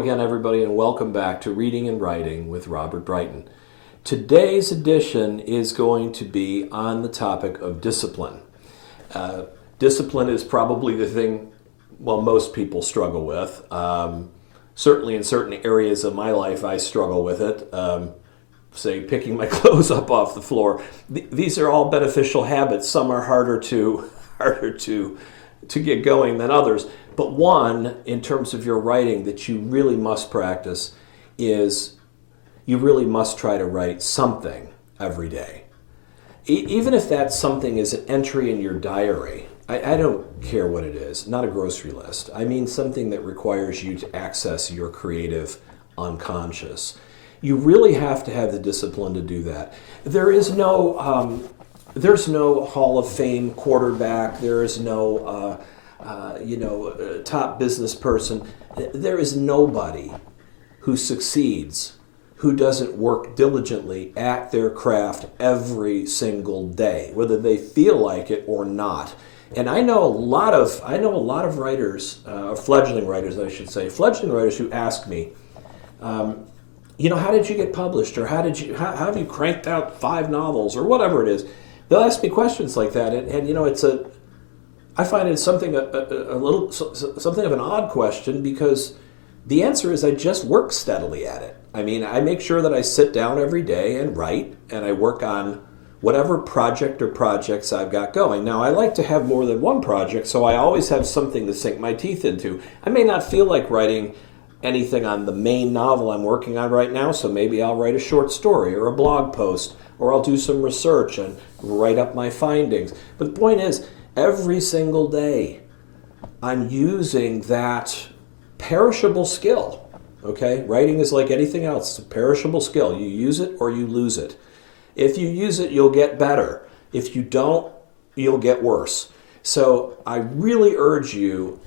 again, everybody, and welcome back to Reading and Writing with Robert Brighton. Today's edition is going to be on the topic of discipline. Discipline is probably the thing, well, most people struggle with. Certainly in certain areas of my life, I struggle with it. Say, picking my clothes up off the floor. These are all beneficial habits. Some are harder to get going than others. But one, in terms of your writing, that you really must practice is you really must try to write something every day. Even if that something is an entry in your diary, I don't care what it is, not a grocery list. I mean something that requires you to access your creative unconscious. You really have to have the discipline to do that. There's no Hall of Fame quarterback. There is no top business person. There is nobody who succeeds who doesn't work diligently at their craft every single day, whether they feel like it or not. And I know a lot of writers, fledgling writers, I should say, fledgling writers who ask me, how did you get published, or how have you cranked out 5 novels, or whatever it is. They'll ask me questions like that, and I find it something of an odd question, because the answer is I just work steadily at it. I mean, I make sure that I sit down every day and write, and I work on whatever project or projects I've got going. Now, I like to have more than one project, so I always have something to sink my teeth into. I may not feel like writing anything on the main novel I'm working on right now, so maybe I'll write a short story or a blog post, or I'll do some research and write up my findings. But the point is, every single day, I'm using that perishable skill, okay? Writing is like anything else. It's a perishable skill. You use it or you lose it. If you use it, you'll get better. If you don't, you'll get worse. So I really urge you,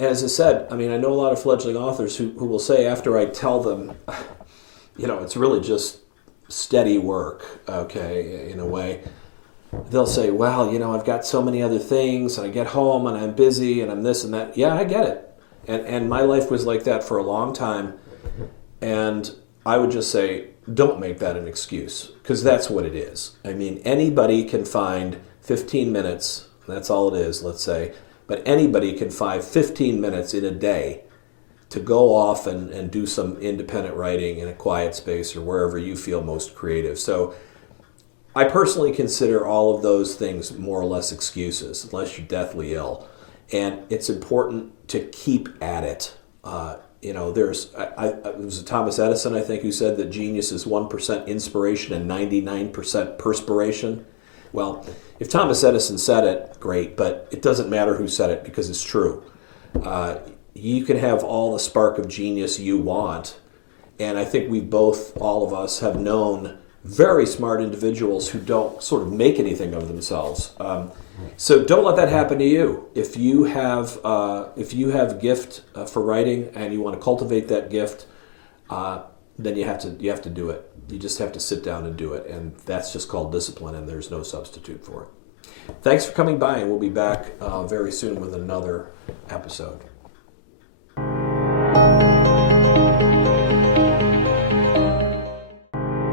as I said, I know a lot of fledgling authors who will say, after I tell them, it's really just steady work, okay, in a way, they'll say, well, I've got so many other things, and I get home and I'm busy and I'm this and that. Yeah, I get it. And my life was like that for a long time. And I would just say, don't make that an excuse, because that's what it is. Anybody can find 15 minutes, that's all it is, let's say, but anybody can find 15 minutes in a day to go off and do some independent writing in a quiet space or wherever you feel most creative. So I personally consider all of those things more or less excuses, unless you're deathly ill. And it's important to keep at it. It was Thomas Edison, I think, who said that genius is 1% inspiration and 99% perspiration. Well, if Thomas Edison said it, great, but it doesn't matter who said it, because it's true. You can have all the spark of genius you want, and I think all of us have known very smart individuals who don't sort of make anything of themselves. So don't let that happen to you. If you have gift for writing and you want to cultivate that gift, then you have to do it. You just have to sit down and do it, and that's just called discipline, and there's no substitute for it. Thanks for coming by, and we'll be back very soon with another episode.